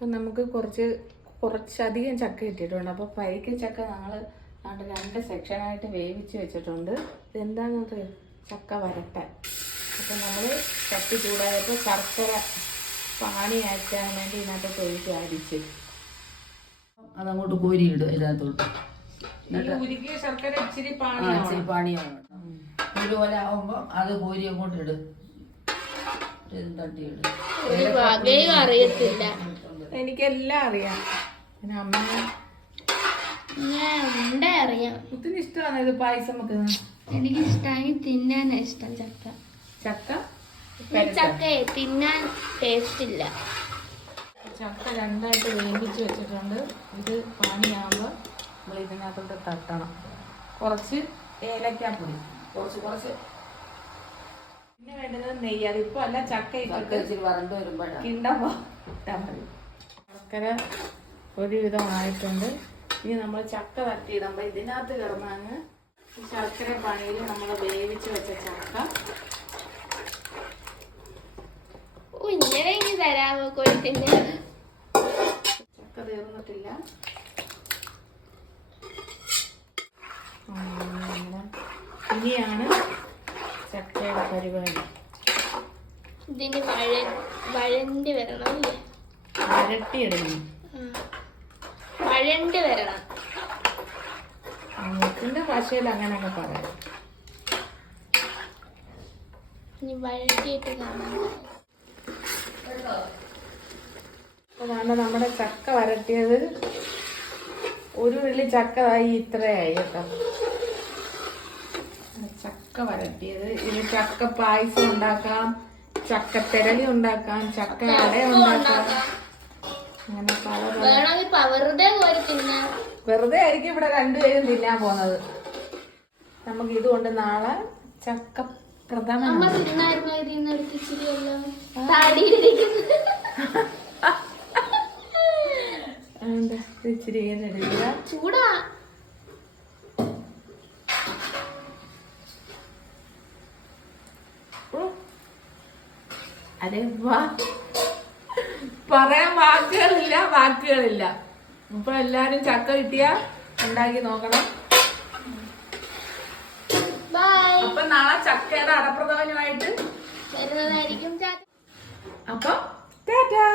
അപ്പം നമുക്ക് കുറച്ചധികം ചക്ക ഇട്ടിട്ടുണ്ട്. അപ്പോൾ പരിക്ക് ചക്ക ഞങ്ങൾ 2 സെക്ഷനായിട്ട് വേവിച്ച് വെച്ചിട്ടുണ്ട്. ഇതെന്താണെന്ന് അറിയാം, ചക്ക വരട്ടാൻ. അപ്പം നമ്മൾ ചട്ടി ചൂടായപ്പോൾ ശർക്കര പാനി അയച്ചാൻ വേണ്ടി ഇതിനകത്തോട്ട് ഒഴിച്ച് അരിച്ച് അതങ്ങോട്ട് കോരിയിടും ഇതിനകത്തോട്ട്. ഉരുക്കിയ ശർക്കര ഇച്ചിരി പാണിയാണ്. ഇതുപോലെ ആവുമ്പോൾ അത് കോരി അങ്ങോട്ട് ഇടും. തട്ടിയിടും. അറിയത്തില്ല, എനിക്കെല്ലാം അറിയാം. പിന്നെ അമ്മ അറിയാം. ഒത്തിരി ഇഷ്ടമാണ് ഇത് പായസം വെക്കുന്നത്. എനിക്ക് ഇഷ്ടമായി, തിന്നാൻ ഇഷ്ടം ചക്ക. ചക്ക തിന്നാൻ ടേസ്റ്റ് ഇല്ല. ചക്ക 2ആയിട്ട് വേവിച്ച് വെച്ചിട്ടുണ്ട്. ഇത് പാനിയാകുമ്പോൾ നമ്മൾ ഇതിനകത്തോട്ട് തട്ടണം. കുറച്ച് ഏലക്കാപ്പൊടി, കുറച്ച് പിന്നെ വേണ്ടുന്നത് നെയ്യ്. അതിപ്പോൾ അല്ല, ചക്ക ഇട്ടിട്ട് വരണ്ട് വരുമ്പോഴാണ് കിണ്ടുമ്പോൾ ഇട്ടാൽ മതി. ശർക്കര ഒരുവിധം ആയിട്ടുണ്ട്. ഇനി നമ്മൾ ചക്ക തട്ടിയിടുമ്പോൾ ഇതിനകത്ത് കിടന്നാണ് ഈ ശർക്കര പണിയിൽ നമ്മൾ വേവിച്ച് വെച്ച ചക്ക. ഇങ്ങനെ ഇനി തരാമോ കൊഴുത്തിന്റെ? ചക്ക തീർന്നിട്ടില്ല. ഇനിയാണ് ചക്കയുടെ പരിപാടി. ഇതിന് വഴണ്ടി വരണം അല്ലേ? വരട്ടിയിടുന്നു. വഴണ്ടി വരണം. മുട്ടിന്റെ ഭാഷയിൽ അങ്ങനെയൊക്കെ പറയാം. ഇനി വഴട്ടിയിട്ട് കാണാം. അതാണ് നമ്മുടെ ചക്ക വരട്ടിയത്. ഒരു ഉള്ളി ചക്ക ഇത്രയായി കേട്ടോ. ചക്ക വരട്ടിയത്. ഇത് ചക്ക പായസം ഉണ്ടാക്കാം, ചക്ക തിരളി ഉണ്ടാക്കാം, ചക്ക അട ഉണ്ടാക്കാം. അങ്ങനെ വെറുതെ ആയിരിക്കും ഇവിടെ 2 പേരും തിന്നാൻ പോകുന്നത്. നമുക്ക് ഇതുകൊണ്ട് നാളെ ചക്ക പ്രഥമൻ ഇച്ചിരി എടുക്കുക. ചൂടാ. അരെ വാ, പറയാൻ വാക്കുകളില്ല. ഇപ്പൊ എല്ലാരും ചക്ക കിട്ടിയാ ഉണ്ടാക്കി നോക്കണം. അപ്പൊ നാളെ ചക്കയുടെ അടപ്രഥമനുമായിട്ട് വരുന്നതായിരിക്കും. അപ്പൊ ടാറ്റാ.